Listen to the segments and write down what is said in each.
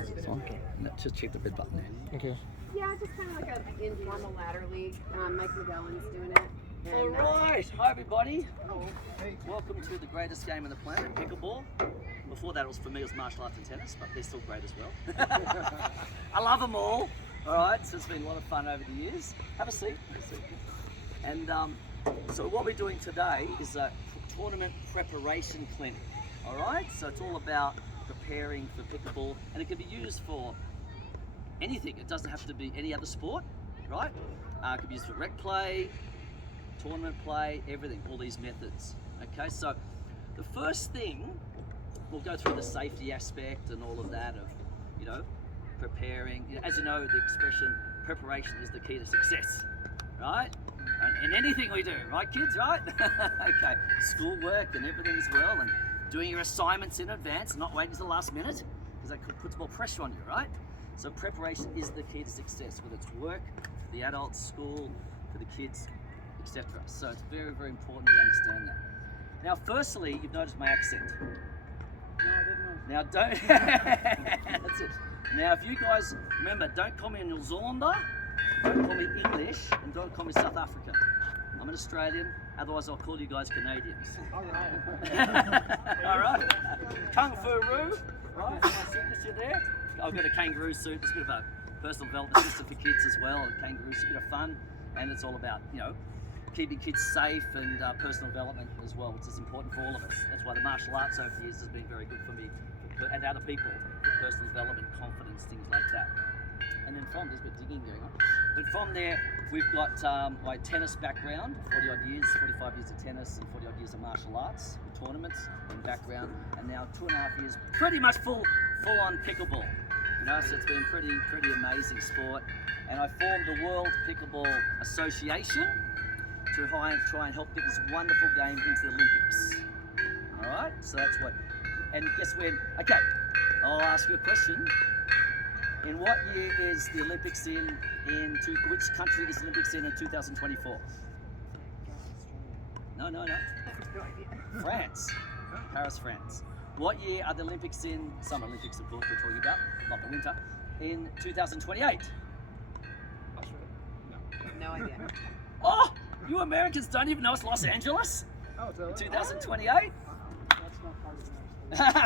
It's on. Let's just check the red button there. Okay. Yeah, just kind of like an informal ladder league. Mike McGowan's doing it. All right, hi everybody. Welcome to the greatest game on the planet, pickleball. Before that, for me, it was martial arts and tennis, but they're still great as well. I love them all. All right, so it's been a lot of fun over the years. Have a seat. And so what we're doing today is a tournament preparation clinic. All right, so it's all about preparing for pickleball, and it can be used for anything. It doesn't have to be any other sport, right? It can be used for rec play, tournament play, everything, all these methods. Okay, so the first thing, we'll go through the safety aspect and all of that of, you know, preparing. As you know, the expression preparation is the key to success, right? In anything we do, right kids, right? Okay, schoolwork and everything as well, and doing your assignments in advance, not waiting till the last minute, because that puts more pressure on you, right? So preparation is the key to success, whether it's work, for the adults, school, for the kids, etc. So it's very, very important you understand that. Now, firstly, you've noticed my accent. No, I didn't know. Now, don't. That's it. Now, if you guys remember, don't call me a New Zealander, don't call me English, and don't call me South African. I'm an Australian. Otherwise, I'll call you guys Canadians. All right. All right. Kung Fu Roo. Right. My signature there. I've got a kangaroo suit. It's a bit of a personal development system for kids as well. A kangaroo suit, a bit of fun, and it's all about, you know, keeping kids safe and personal development as well, which is important for all of us. That's why the martial arts over the years has been very good for me and other people for personal development, confidence, things like that. And then from there's a bit of digging going on. But from there, we've got my tennis background, 40 odd years, 45 years of tennis and 40 odd years of martial arts, with tournaments in background, and now 2.5 years, pretty much full on pickleball. You know, so it's been pretty amazing sport. And I formed the World Pickleball Association to try and help get this wonderful game into the Olympics. All right, so that's what. And guess when? Okay, I'll ask you a question. In what year is the Olympics which country is the Olympics in 2024? No. No idea. France. Paris, France. What year are the Olympics in? Summer Olympics, of course, we're talking about, not the winter. In 2028. No idea. Oh, you Americans don't even know it's Los Angeles? Oh, so 2028? that's not part of the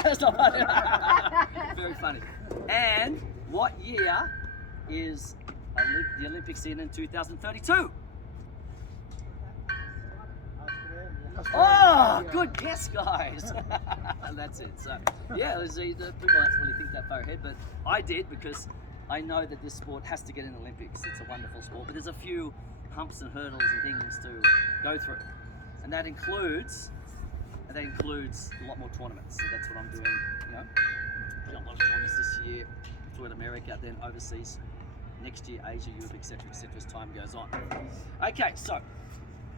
That's not funny. Very funny. And what year is the Olympics in 2032? Oh, good guess, guys. And that's it. So, yeah, the people don't really think that far ahead, but I did, because I know that this sport has to get in the Olympics. It's a wonderful sport, but there's a few humps and hurdles and things to go through, and that includes a lot more tournaments. So that's what I'm doing. You know, a lot of tournaments this year throughout America, then overseas. Next year, Asia, Europe, etc., as time goes on. Okay, so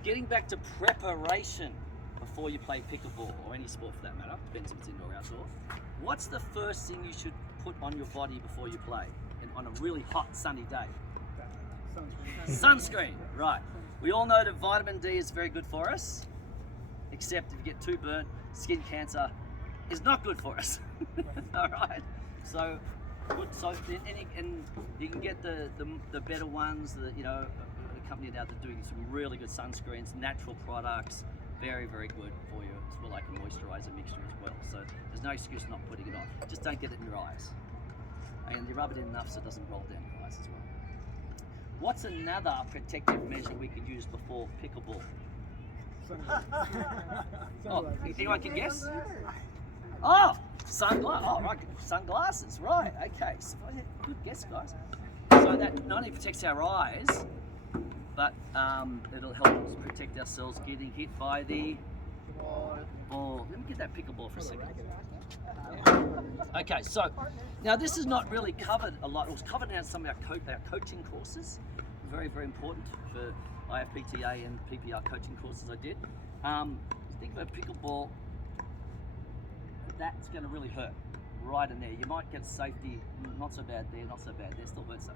getting back to preparation before you play pickleball or any sport for that matter, depends if it's indoor or outdoor. What's the first thing you should put on your body before you play, and on a really hot sunny day? Sunscreen, right. We all know that vitamin D is very good for us, except if you get too burnt, skin cancer is not good for us. All right. So and you can get the better ones. You know, a company now that's doing some really good sunscreens, natural products, very good for you. It's more like a moisturizer mixture as well. So there's no excuse not putting it on. Just don't get it in your eyes, and you rub it in enough so it doesn't roll down your eyes as well. What's another protective measure we could use before pickleball? Oh, anyone can guess? Oh, sunglasses. Oh, right, sunglasses. Right. Okay. So, good guess, guys. So that not only protects our eyes, but it'll help us protect ourselves getting hit by the ball. Let me get that pickleball for a second. Yeah. Okay. So now this is not really covered a lot. It was covered in some of our coaching courses. Very important for IFPTA and PPR coaching courses I did. Think of a pickleball. That's going to really hurt right in there. You might get safety, not so bad there, not so bad there, still hurts though.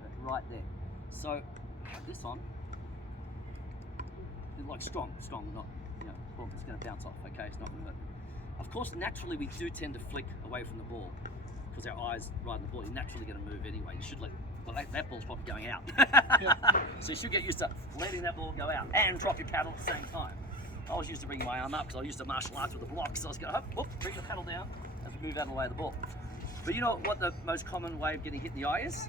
But right there. So have this on. Like strong, not, you know, it's going to bounce off. Okay, it's not going to hurt. Of course, naturally we do tend to flick away from the ball. because our eyes right on the ball, you're naturally going to move anyway. You should let, well, that ball's probably going out. So you should get used to letting that ball go out and drop your paddle at the same time. I was used to bringing my arm up because I used to martial arts with the blocks. So I was going, bring the paddle down as we move out of the way of the ball. But you know what the most common way of getting hit in the eye is?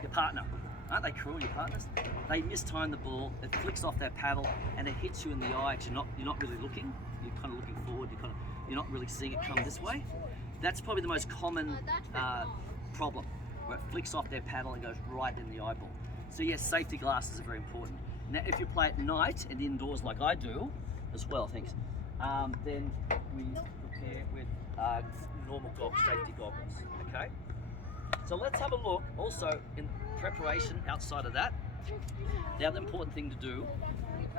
Your partner. Aren't they cruel, your partners? They mistime the ball, it flicks off their paddle, and it hits you in the eye. You're not really looking. You're kind of looking forward. You're not really seeing it come this way. That's probably the most common problem, where it flicks off their paddle and goes right in the eyeball. So yes, safety glasses are very important. Now, if you play at night and indoors like I do, as well, thanks, then we prepare with normal safety goggles. Okay. So let's have a look. Also, in preparation outside of that, the other important thing to do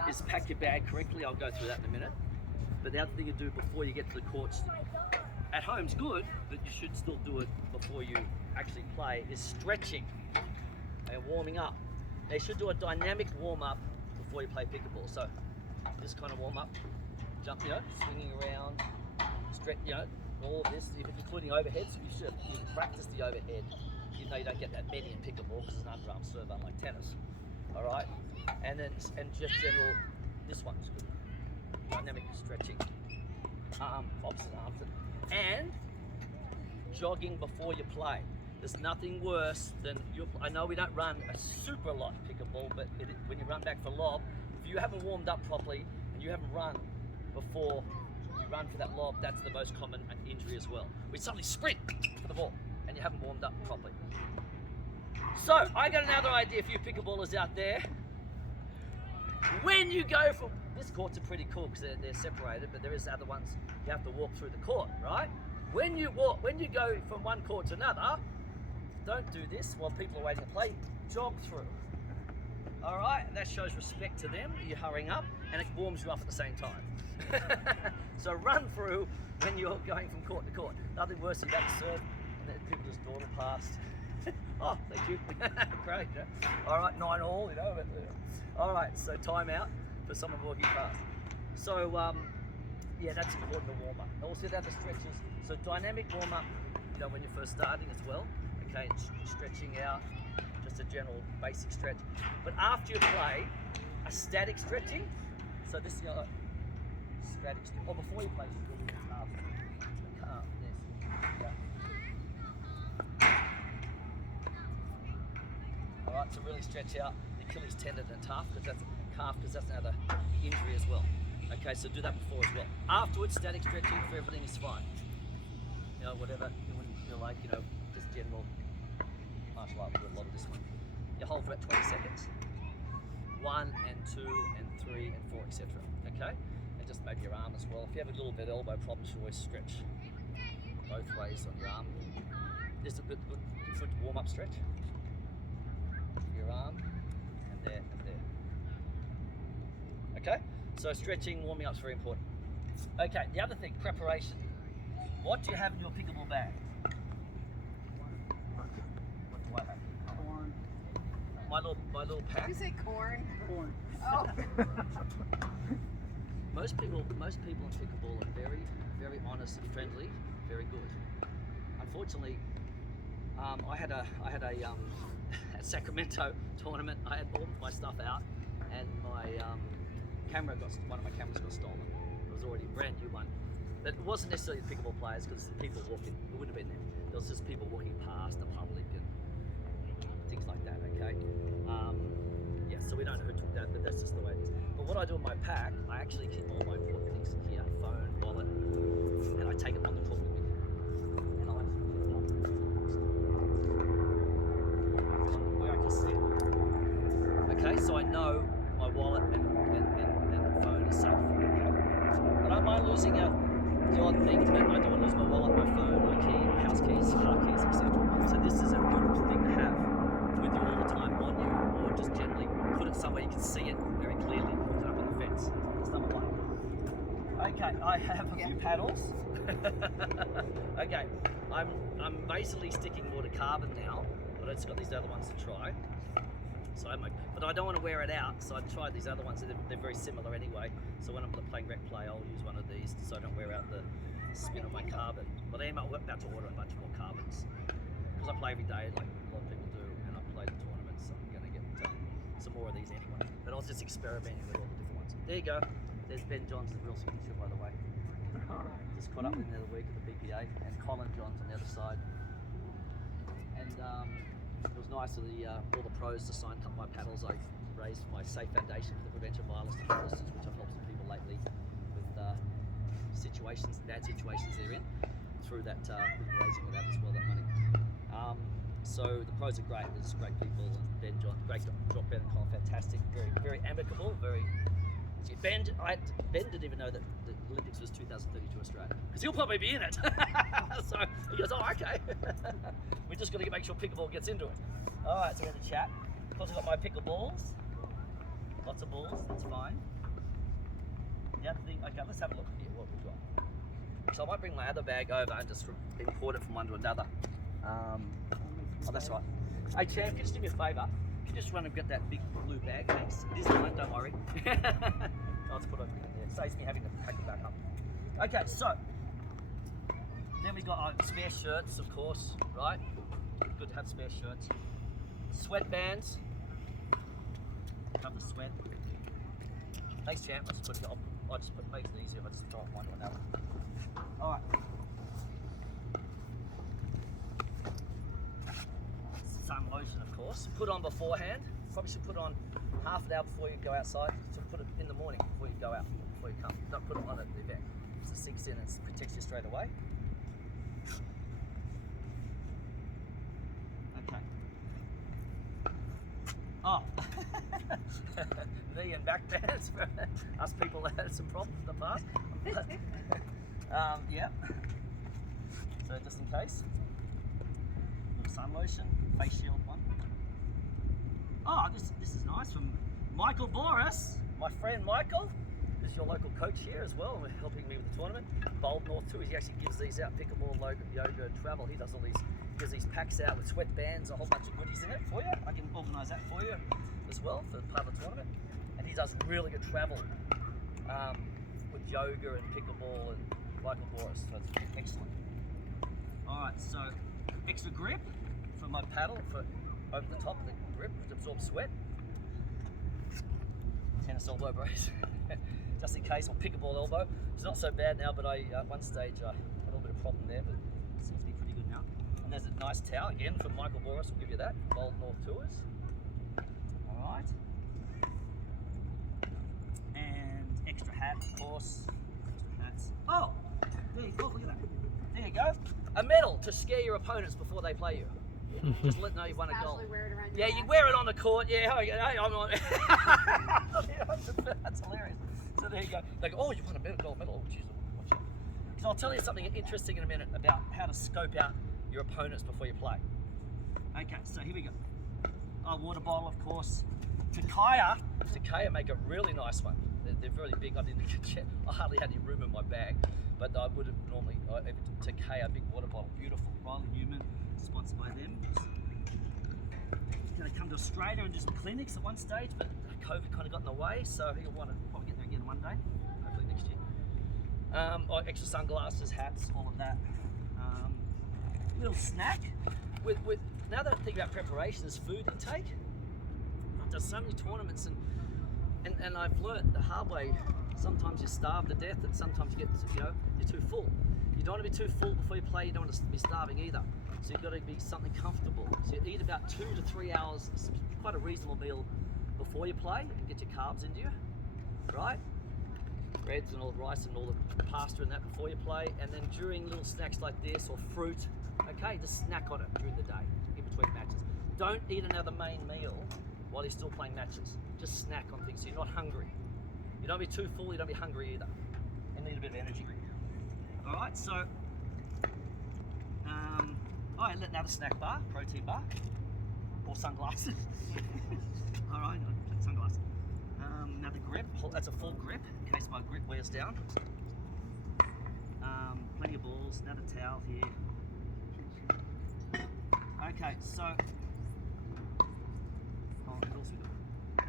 is pack your bag correctly. I'll go through that in a minute. But the other thing to do before you get to the courts, at home's good, but you should still do it before you actually play, is stretching and warming up. They should do a dynamic warm-up before you play pickleball. So this kind of warm-up, jump, swinging around, stretch, all of this, including overheads. You practice the overhead. You know you don't get that many in pickleball because it's an underarm serve, unlike tennis. All right, and just general. This one's good. Dynamic stretching, opposite arms, and jogging before you play. There's nothing worse than I know we don't run a super lot in pickleball, but when you run back for lob, if you haven't warmed up properly and you haven't run before you run for that lob, that's the most common injury as well. We suddenly sprint for the ball and you haven't warmed up properly. So I got another idea for you pickleballers out there. When you go from this courts are pretty cool because they're separated, but there is other ones you have to walk through the court, right? When you go from one court to another, don't do this while people are waiting to play. Jog through. All right, and that shows respect to them. You're hurrying up, and it warms you up at the same time. So run through when you're going from court to court. Nothing worse than that serve, and then people just dawdle past. Oh, thank you. Great. Yeah. All right, 9-all. But, all right, so time out for someone walking past. So yeah, that's important to warm up. Also, the other stretches. So dynamic warm up. When you're first starting as well. Okay, stretching out, just a general basic stretch. But after you play, a static stretching. So this is static stretch. Or before you play, you do the calf. The calf, this. Yeah. All right, so really stretch out the Achilles tendon and calf because that's another injury as well. Okay, so do that before as well. Afterwards, static stretching for everything is fine. Whatever you wouldn't feel like, just general martial art. We'll do a lot of this one. You hold for about 20 seconds. 1 and 2 and 3 and 4, etc. Okay? And just maybe your arm as well. If you have a little bit of elbow problems, you always stretch both ways on your arm. This is a good warm-up stretch. Your arm and there and there. Okay? So stretching, warming up is very important. Okay, the other thing, preparation. What do you have in your pickleball bag? What do I have? Corn. My little pack. Did you say corn? Corn. Oh. Most people in pickleball are very, very honest and friendly, very good. Unfortunately, I had a at Sacramento tournament. I had all my stuff out, and my one of my cameras got stolen. It was already a brand new one. But it wasn't necessarily the pickleball players because the people walking, it wouldn't have been them. There was just people walking past the public and things like that, okay? Yeah, so we don't know who took that, but that's just the way it is. But what I do in my pack, I actually keep all my important things in here, phone, wallet, and I take it on the court with me. And I actually put it on where I can see it. Okay, so I know my wallet and phone is safe. I don't mind losing out the odd things, but I don't want to lose my wallet, my phone, my key, house keys, car keys, etc. So this is a good thing to have with you all the time on you, or just generally put it somewhere you can see it very clearly. Put it up on the fence. That's number one. Okay, I have a few paddles. Okay, I'm basically sticking more to carbon now, but I just got these other ones to try. So but I don't want to wear it out, so I tried these other ones. They're very similar anyway. So when I'm playing rec play, I'll use one of these so I don't wear out the spin of my carbon. But I I'm about to order a bunch more carbons because I play every day, like a lot of people do, and I play the tournaments. So I'm going to get some more of these anyway. But I was just experimenting with all the different ones. There you go. There's Ben Johns' real signature, by the way. Just caught up with him the other week at the BPA, and Colin Johns on the other side. And it was nice of all the pros to sign up my paddles. I raised my Safe Foundation for the Prevention of Violence to Adolescents, which I've helped some people lately with bad situations they're in, through that raising of that as well, that money. So the pros are great. There's great people, and Ben John, great drop Ben and Colin, fantastic, very very amicable, very. Ben didn't even know that the Olympics was 2032 Australia, because he'll probably be in it. So he goes, oh, okay. We just got to make sure pickleball gets into it. All right, so we're going to chat. Of course, we've got my pickleballs. Lots of balls, that's fine. The other thing, okay, let's have a look here what we've got. So I might bring my other bag over and just import it from one to another. Oh, that's right. Hey, Champ, can you just do me a favour? Can you just run and get that big blue bag, thanks? It is mine, don't worry. I'll just put it in there. It saves me having to pack it back up. Okay, so then we got spare shirts, of course, right? Good to have spare shirts. Sweatbands. Cover the sweat. Thanks, Champ. I'll just makes it easier if I just throw it one to another. Alright. Sun lotion, of course. Put on beforehand. Probably should put on half an hour before you go outside. So put it in the morning before you go out, before you come. Don't put it on at the event. So it sinks in and protects you straight away. Okay. Oh. Knee and back bands for us people that had some problems in the past. Yeah. So just in case. Little sun lotion, face shield one. Oh, this is nice from Michael Boris, my friend Michael. This is your local coach here as well, and helping me with the tournament. Bold North too. He actually gives these out. Pickleball, yoga, and travel. He does all these. Gives these packs out with sweatbands, a whole bunch of goodies in it for you. I can organise that for you as well for part of the tournament. And he does really good travel with yoga and pickleball and Michael Boris. So it's excellent. All right, so extra grip for my paddle for over the top of the grip to absorb sweat. Tennis elbow brace, just in case, or pickleball elbow. It's not so bad now, but at one stage I had a little bit of problem there, but it seems to be pretty good now. And there's a nice towel again from Michael Boris. Will give you that. Bold North Tours. All right. And extra hat, of course. Extra hats. Oh, there you go. Look at that. There you go. A medal to scare your opponents before they play you. Just let them know you've won a goal. Wear it around Yeah, your you neck. wear it on the court. Yeah, hey, I'm on. That's hilarious. So there you go. They go, oh, you won a gold medal. Oh, jeez, watch it. So I'll tell you something interesting in a minute about how to scope out your opponents before you play. Okay, so here we go. Oh, water bottle, of course. Takaya make a really nice one. They're really big. I hardly had any room in my bag, but I would have normally Takaya big water bottle, beautiful. Riley Newman, sponsored by them. Going to come to Australia and do some clinics at one stage, but COVID kind of got in the way, so he'll want to probably get there again one day, hopefully next year. Extra sunglasses, hats, all of that. Little snack. With now that I think about preparation is food intake. I've done so many tournaments and I've learnt the hard way. Sometimes you starve to death, and sometimes you get you're too full. You don't want to be too full before you play. You don't want to be starving either. So you've got to be something comfortable. So you eat about 2 to 3 hours, quite a reasonable meal before you play, and get your carbs into you, right? Breads and all the rice and all the pasta and that before you play, and then during little snacks like this or fruit, okay, just snack on it during the day, in between matches. Don't eat another main meal while you're still playing matches. Just snack on things so you're not hungry. You don't be too full, you don't be hungry either. You need a bit of energy. All right, so, another snack bar, protein bar, or sunglasses. All right, sunglasses. Another grip, that's a full grip, in case my grip wears down. Plenty of balls, another towel here. Okay, so, what else we got?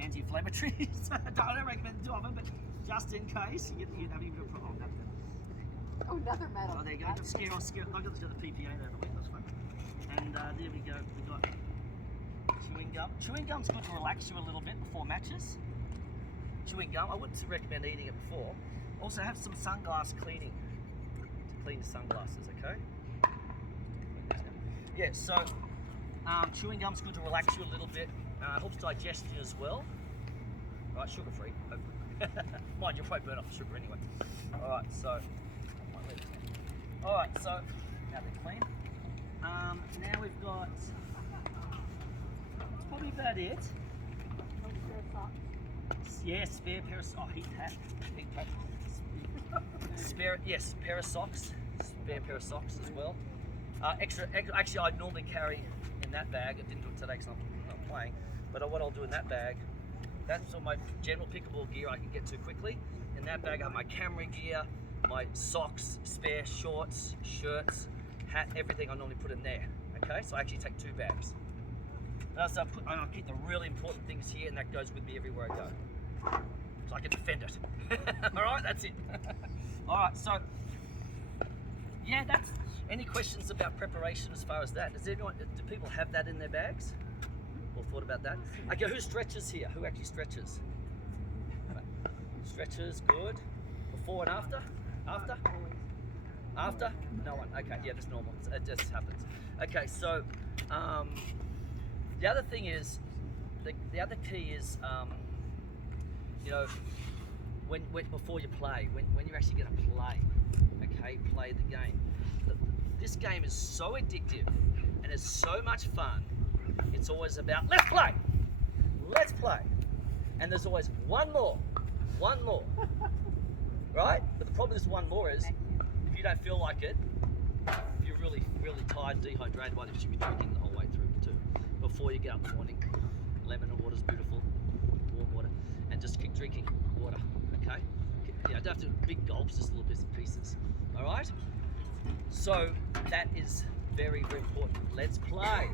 Anti-inflammatories. I don't recommend 2 of them, but just in case you have a bit of a problem. Oh, another medal. Oh, there you go. I got the PPA there the week. That's fun. And there we go. We got chewing gum. Chewing gum's good to relax you a little bit before matches. Chewing gum. I wouldn't recommend eating it before. Also, have some sunglass cleaning to clean your sunglasses. Okay. Yeah. So chewing gum's good to relax you a little bit. Helps digestion as well. Right, sugar free. Mind you, probably burn off the sugar anyway. Alright, so now they're clean. Now we've got, that's probably about it. Yeah, spare pair of socks. Oh, heat hat. Spare, yes, pair of socks. Spare pair of socks as well. Extra, actually I'd normally carry in that bag. I didn't do it today because I'm not playing. But what I'll do in that bag, that's all my general pickleball gear I can get to quickly. In that bag I have my camera gear, my socks, spare shorts, shirts, hat, everything I normally put in there. Okay, so I actually take 2 bags. And also I'll keep the really important things here, and that goes with me everywhere I go. So I can defend it. Alright, that's it. Alright, so yeah, that's any questions about preparation as far as that? Do people have that in their bags? Or thought about that? Okay, who stretches here? Who actually stretches? Stretches, good. Before and after? After? After? No one. Okay, yeah, that's normal. It just happens. Okay, so the other thing is, the other key is, you know, when before you play, when you're actually going to play, okay, play the game. This game is so addictive and it's so much fun. It's always about, let's play, and there's always one more, right? But the problem is one more is, if you don't feel like it, if you're really, really tired, dehydrated, well, you should be drinking the whole way through too, before you get up in the morning. Lemon and water's beautiful, warm water, and just keep drinking water, okay? You know, don't have to big gulps, just little bits and pieces, all right? So that is very, very important. Let's play.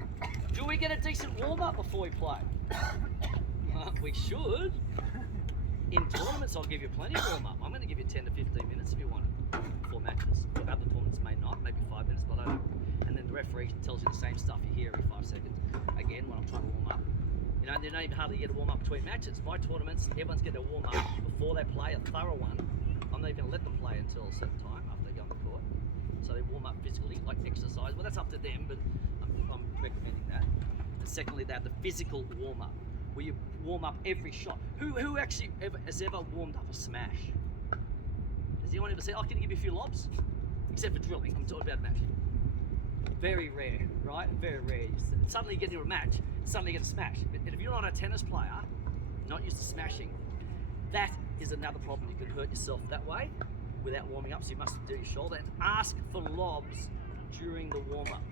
Do we get a decent warm-up before we play? We should. In tournaments, I'll give you plenty of warm-up. I'm going to give you 10 to 15 minutes if you want it before matches. Other tournaments may not, maybe 5 minutes, but I don't know. And then the referee tells you the same stuff you hear every 5 seconds. Again, when I'm trying to warm up. You know, they don't even hardly get a warm-up between matches. My tournaments, everyone's getting a warm-up before they play, a thorough one. I'm not even going to let them play until a certain time after they go on the court. So they warm up physically, like exercise. Well, that's up to them, but I'm recommending that. And secondly, they have the physical warm up, where you warm up every shot. Who actually has ever warmed up a smash? Has anyone ever said, "I can give you a few lobs"? Except for drilling. I'm talking about matching. Very rare, right? Very rare. Suddenly you get into a match, suddenly you get a smash. And if you're not a tennis player, not used to smashing, that is another problem. You can hurt yourself that way without warming up, so you must do your shoulder and ask for lobs during the warm-up.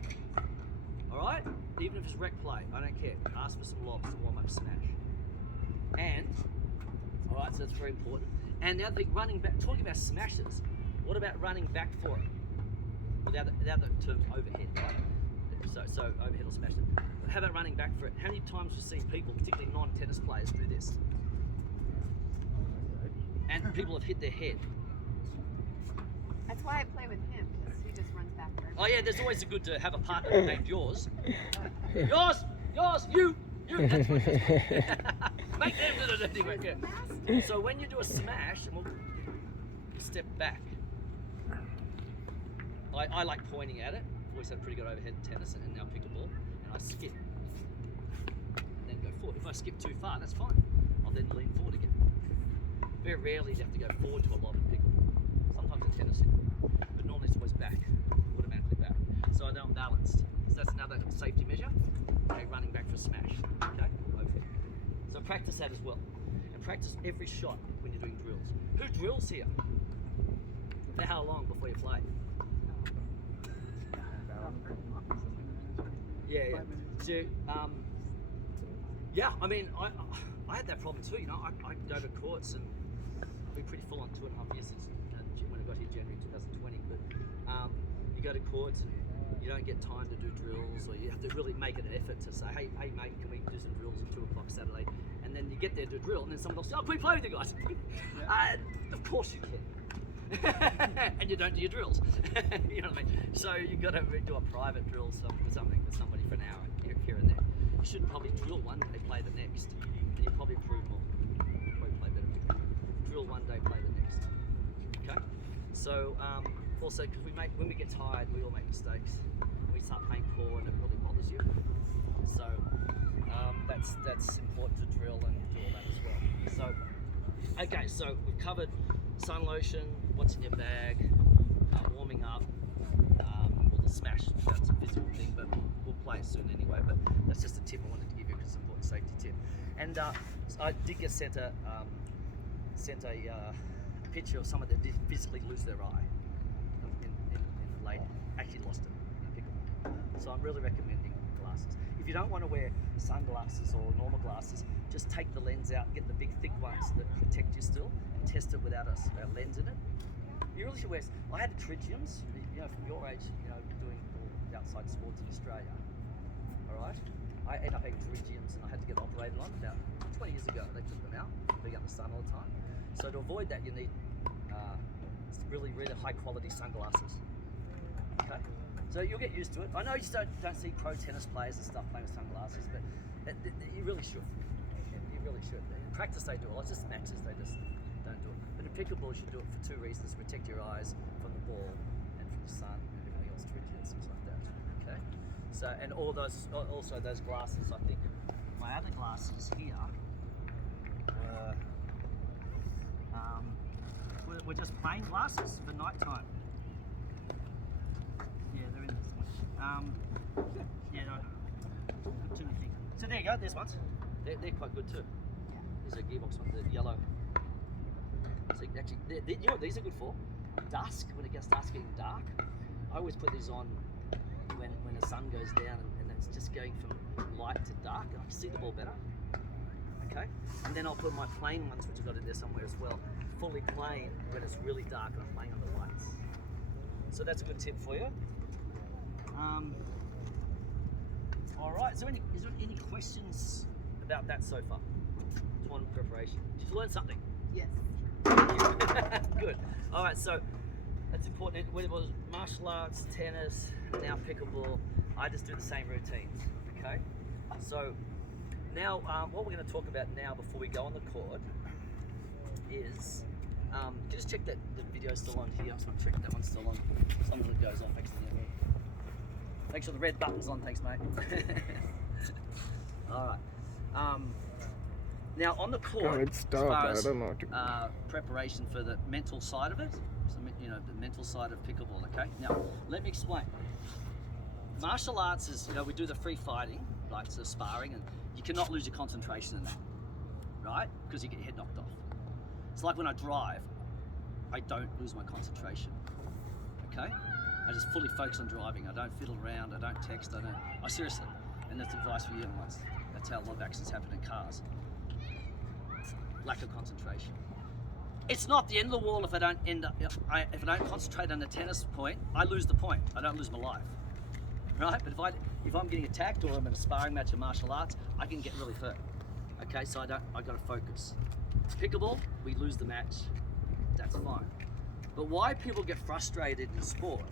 Alright? Even if it's rec play, I don't care. Ask for some lobs to warm up smash. And, alright, so that's very important. And the other thing, running back, talking about smashes, what about running back for it? Well, the other term, overhead, right? So overhead or smash it. How about running back for it? How many times have you seen people, particularly non-tennis players, do this? And people have hit their head. That's why I play with him, because he just runs back there. Oh yeah, there's always good to have a partner named yours. Yours, you. That's what it is. Make them do it anyway. Yeah. So when you do a smash, and we'll step back. I like pointing at it. I've always had pretty good overhead in tennis and now pickleball, and I skip and then go forward. If I skip too far, that's fine. I'll then lean forward again. Very rarely do you have to go forward to a lob in pickleball. Sometimes in tennis, but normally it's always back, automatically back. So I know I'm balanced. So that's another safety measure. Okay, running back for a smash. Okay, overhead. So practice that as well, and practice every shot when you're doing drills. Who drills here? For how long before you play? Yeah. So, yeah. I mean, I had that problem too. You know, I go to courts and I've been pretty full on 2.5 years since when I got here January 2020. But you go to courts and you don't get time to do drills, or you have to really make an effort to say, hey mate, can we do some drills at 2 o'clock Saturday? And then you get there to do a drill, and then someone else says, oh, can we play with you guys? Of course you can. and you don't do your drills. You know what I mean? So you got to do a private drill with somebody for an hour here and there. You shouldn't probably drill one day, play the next, and you probably improve more. You probably play better. Drill one day, play the next. Okay. So also, because when we get tired, we all make mistakes. We start playing poor, and it really bothers you. So that's important to drill and do all that as well. So, okay, so we've covered sun lotion, what's in your bag, warming up, the smash. That's a physical thing, but we'll play it soon anyway. But that's just a tip I wanted to give you because it's an important safety tip. And so I did get sent a picture of someone that did physically lose their eye in the late, actually lost it in pickleball. So I'm really recommending glasses. If you don't want to wear sunglasses or normal glasses, just take the lens out, get the big thick ones that protect you still, and test it without a lens in it. You really should wear. I had trigiums, from your age, doing all the outside sports in Australia. All right, I ended up having trigiums, and I had to get operated on about 20 years ago. They took them out, being out in the sun all the time. So to avoid that, you need really high quality sunglasses. Okay, so you'll get used to it. I know you just don't see pro tennis players and stuff playing with sunglasses, but you really should. You really should. In practice they do it. It's just matches they just don't do it. But in pickleball you should do it for two reasons: protect your eyes from the ball and from the sun and everything else, triggers, things like that. Okay. So and also those glasses. I think my other glasses here were just plain glasses for night time. Yeah, they're in this one. Yeah, no, too many things. So there you go. There's ones. They're quite good too. There's a gearbox one, the yellow. So actually, you know what these are good for? Dusk, when it gets getting dark. I always put these on when the sun goes down and it's just going from light to dark, and I can see the ball better. Okay, and then I'll put my plain ones, which I've got in there somewhere as well, fully plain when it's really dark and I'm playing under lights. So that's a good tip for you. All right. So is there any questions about that so far? One preparation. Did you learn something? Yes. Good. All right. So that's important. When it was martial arts, tennis, now pickleball, I just do the same routines. Okay. So now what we're going to talk about now before we go on the court is just check that the video's still on here. I'm just going to check that one's still on. Sometimes it goes off accidentally. Make sure the red button's on. Thanks, mate. All right. Now on the court, as far as preparation for the mental side of it, so, the mental side of pickleball. Okay. Now let me explain. Martial arts is, we do the free fighting, like so sparring, and you cannot lose your concentration in that, right? Because you get your head knocked off. It's like when I drive, I don't lose my concentration. Okay. I just fully focus on driving. I don't fiddle around. I don't text. I seriously, and that's advice for you guys. That's how a lot of accidents happen in cars. Lack of concentration. It's not the end of the world if I don't if I don't concentrate on the tennis point. I lose the point. I don't lose my life, right? But if I'm getting attacked or I'm in a sparring match of martial arts, I can get really hurt. Okay, so I got to focus. Pickleball, we lose the match. That's fine. But why people get frustrated in sport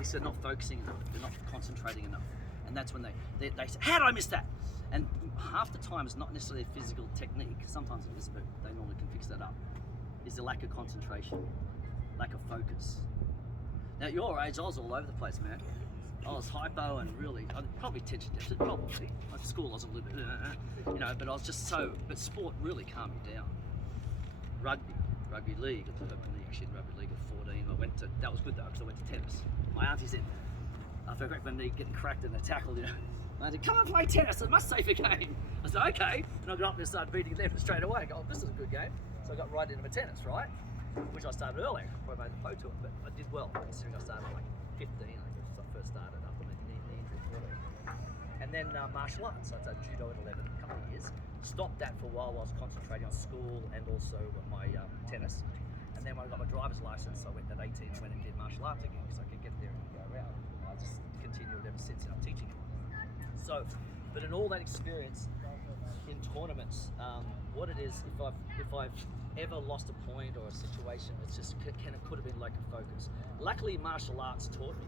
is they're not focusing enough. They're not concentrating enough, and that's when they say, "How did I miss that?" And half the time it's not necessarily a physical technique. Sometimes it is, but they normally can fix that up. Is the lack of concentration, lack of focus. Now at your age, I was all over the place, man. I was hypo and really, probably attention deficit, probably. At school I was a little bit, but I was just so, but sport really calmed me down. Rugby league, I actually in rugby league at 14. That was good though, because I went to tennis. My auntie said, after I cracked my knee getting cracked in a tackle, I said, come and play tennis, it's a much safer game. I said, okay. And I got up and started beating them straight away. I go, oh, this is a good game. So I got right into my tennis, right? Which I started earlier. Probably made the pro to it, but I did well. Considering I started at like 15, I think when I first started up on my knee injury. And then martial arts. So I did judo at 11, a couple of years. Stopped that for a while while I was concentrating on school and also my tennis. And then when I got my driver's license, I went at 18, I went and did martial arts again because I could get there and go around. And I just continued ever since, and I'm teaching it. So, but in all that experience, in tournaments, what it is, if I've ever lost a point or a situation, it's just it could have been like a focus. Luckily, martial arts taught me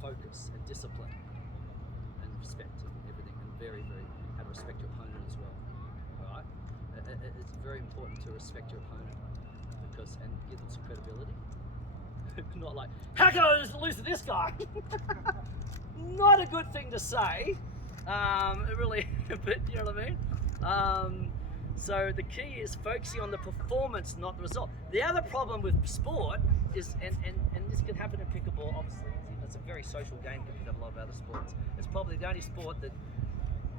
focus and discipline and respect and everything, and very how to respect your opponent as well. All right, it's very important to respect your opponent and give them some credibility. Not like, how can I lose to this guy? Not a good thing to say. It really, but you know what I mean? So the key is focusing on the performance, not the result. The other problem with sport is, and this can happen in pickleball, obviously, it's a very social game compared to a lot of other sports. It's probably the only sport that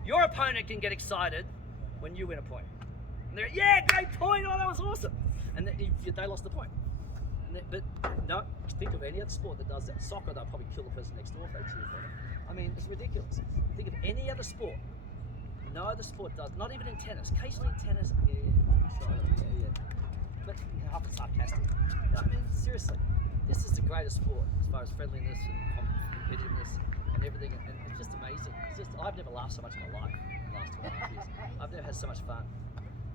your opponent can get excited when you win a point. And they're, yeah, great point, oh, that was awesome. And then they lost the point. But no, think of any other sport that does that. Soccer, they'll probably kill the person next door if they cheer for them. I mean, it's ridiculous. Think of any other sport. No other sport does. Not even in tennis. Occasionally in tennis, yeah. But I'm sarcastic. I mean, seriously, this is the greatest sport as far as friendliness and competitiveness and everything. And it's just amazing. I've never laughed so much in my life in the last 2.5 years. I've never had so much fun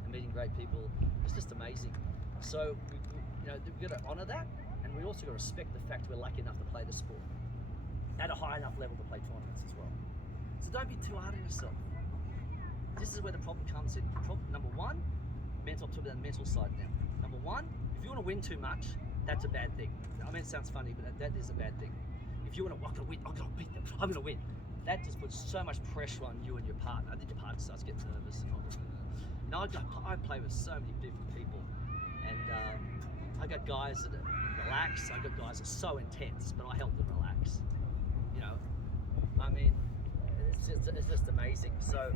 and meeting great people. It's just amazing. So, we've got to honour that, and we also got to respect the fact we're lucky enough to play the sport at a high enough level to play tournaments as well. So don't be too hard on yourself. This is where the problem comes in. Number one, mental. I'm talking about the mental side now. Number one, if you want to win too much, that's a bad thing. I mean, it sounds funny, but that is a bad thing. If you want to, I'm going to win, I'm going to beat them, I'm going to win. That just puts so much pressure on you and your partner. I think your partner starts getting nervous. I play with so many different people, and I got guys that are relaxed. I got guys that are so intense, but I help them relax. I mean, it's just amazing. So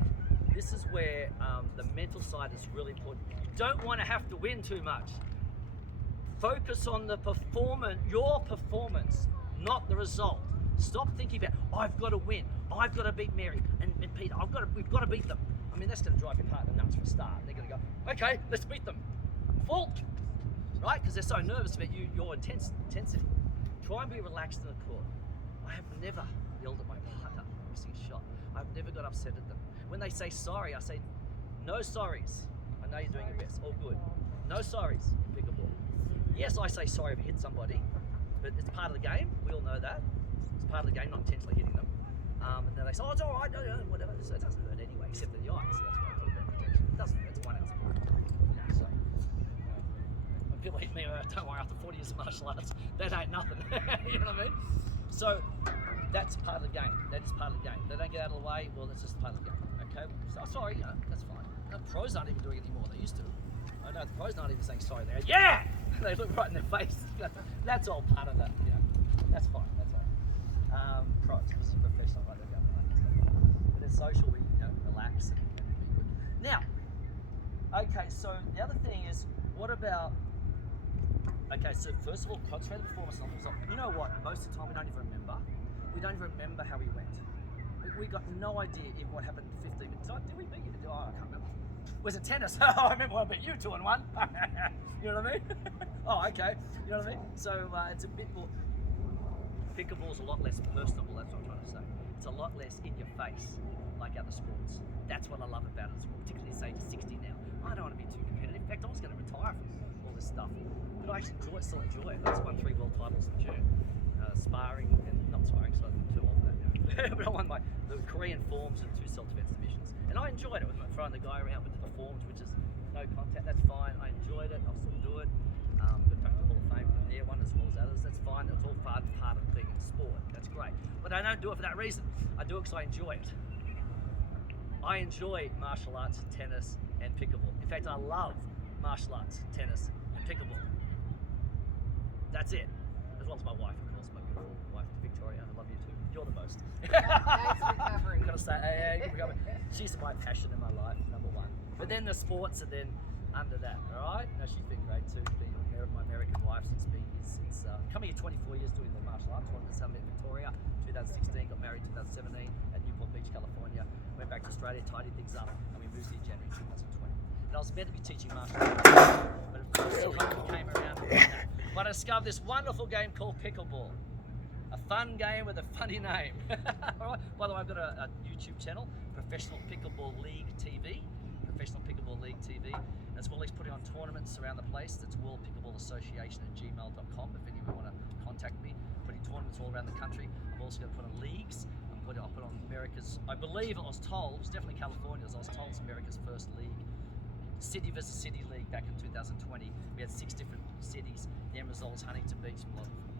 this is where the mental side is really important. You don't want to have to win too much. Focus on the performance, your performance, not the result. Stop thinking about, I've got to win, I've got to beat Mary and Peter, we've got to beat them. I mean, that's going to drive your partner nuts for a start. They're going to go, okay, let's beat them. Fault, right? Because they're so nervous about your intensity. Try and be relaxed in the court. I have never yelled at my partner missing a shot. I've never got upset at them. When they say sorry, I say, no sorries. I know you're doing your best, all good. No sorries in pickleball. Yes, I say sorry if I hit somebody, but it's part of the game. We all know that. It's part of the game, not intentionally hitting them. And then they say, oh, it's all right, no, whatever. So it doesn't hurt anyway, except in the eye. So that's why I talk about protection. It doesn't hurt, it's 1 ounce. So, when people hit me, don't worry, after 40 years of martial arts, that ain't nothing. You know what I mean? So that's part of the game. That is part of the game. If they don't get out of the way, well, that's just part of the game. Okay? So, sorry, that's fine. The pros aren't even doing it anymore. They used to. I know the pros aren't even saying sorry. They go, yeah! They look right in their face. That's all part of that. That's fine. That's all. Pros, this is professional, right? But in social, we relax and be good. Now, okay. So the other thing is, what about? Okay, so first of all, concentrate on the performance, not the result. You know what? Most of the time, we don't even remember. We don't even remember how we went. We got no idea even what happened 15 minutes. Did we beat you? Oh, I can't remember. Was it tennis? Oh, I remember when I beat you 2-1. You know what I mean? Oh, okay. You know what I mean? So it's a bit more. Pickleball's a lot less personable. That's what I'm trying to say. It's a lot less in your face, like other sports. That's what I love about it, particularly at age 60 now. I don't want to be too competitive. In fact, I was going to retire from all this stuff, but I actually still enjoy it. I just won 3 world titles in June, sparring and not sparring, so I'm too old for that now. But I won the Korean forms and 2 self-defense divisions, and I enjoyed it. With throwing the guy around with the forms, which is no contact. That's fine. I enjoyed it. I'll still do it. Got back to Hall of Fame from there, one as well as others. That's fine. It's all part of being in sport. That's great. But I don't do it for that reason. I do it because I enjoy it. I enjoy martial arts, tennis, and pickleball. In fact, I love martial arts, tennis, and pickleball. That's it. As well as my wife, of course, my beautiful wife, Victoria. I love you too. You're the most. Nice recovery. Gotta say, hey, recovery. She's my passion in my life, number one. But then the sports are then under that, all right? No, she's been great too, being my American wife since coming here 24 years doing the martial arts tournament. I met Victoria 2016, got married 2017 at Newport Beach, California. Went back to Australia, tidied things up, and we moved here January 2020. And I was meant to be teaching martial arts, but of course COVID came around. But I discovered this wonderful game called pickleball. A fun game with a funny name. All right. By the way, I've got a YouTube channel, Professional Pickleball League TV. Professional Pickleball League TV, as well as putting on tournaments around the place. That's World Pickleball Association at gmail.com if anyone want to contact me. Putting tournaments all around the country. I'm also going to put on leagues. I'll put on America's, I believe I was told, it was definitely California's, I was told it's America's first league. City versus City League back in 2020. We had 6 different cities. The end result was Huntington Beach,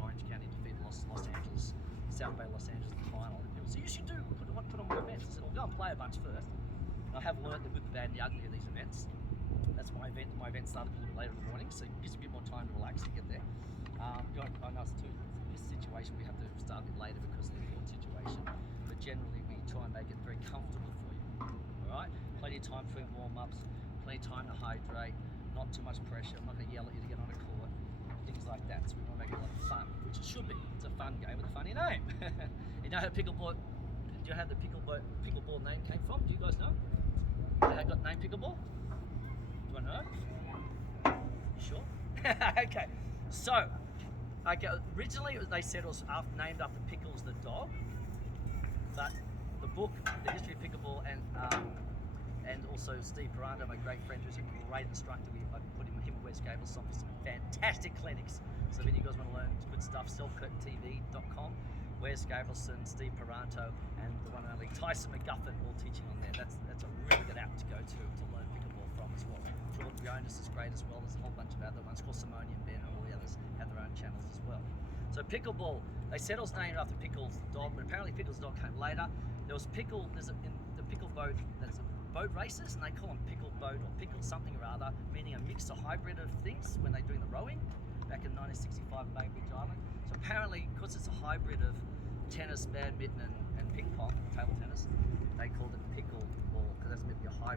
Orange County defeated Los Angeles, South Bay Los Angeles in the final. And people said, you should put on more events. I said, I'll go and play a bunch first. And I have learned the good, the bad, and the ugly of these events. That's my event. My event started a little bit later in the morning, so it gives you a bit more time to relax to get there. I know it's this situation we have to start a bit later because of the field situation, but generally we try and make it very comfortable for you. All right, plenty of time between warm-ups, plenty of time to hydrate, not too much pressure. I'm not going to yell at you to get on a court, things like that. So we want to make it a lot of fun, which it should be. It's a fun game with a funny name. You know how pickleball? Do you have the pickleball name came from? Do you guys know? How it got named pickleball? Do you want to know? You sure? Okay. So, originally they said it was named after Pickles the dog, but the book, The History of Pickleball, and also Steve Paranto, my great friend who's a great instructor, I put him and Wes Gables on for some fantastic clinics. So if any of you guys want to learn good stuff, selfcurtaintv.com. Wes Gabelson, Steve Paranto, and the one and only Tyson McGuffin all teaching on there. That's a really good app to go to learn pickleball from as well. Jordan Jonas is great as well. There's a whole bunch of other ones. Of course, Simone and Ben and all the others have their own channels as well. So pickleball, they said it was named after Pickles the dog, but apparently Pickles the dog came later. There was in the pickle boat, there's boat races, and they call them pickle boat or pickle something or other, meaning a mix, a hybrid of things when they're doing the rowing back in 1965 in Bainbridge Island. So apparently, because it's a hybrid of tennis, badminton, and ping pong, table tennis, they called it pickle ball because that's meant to be a hybrid.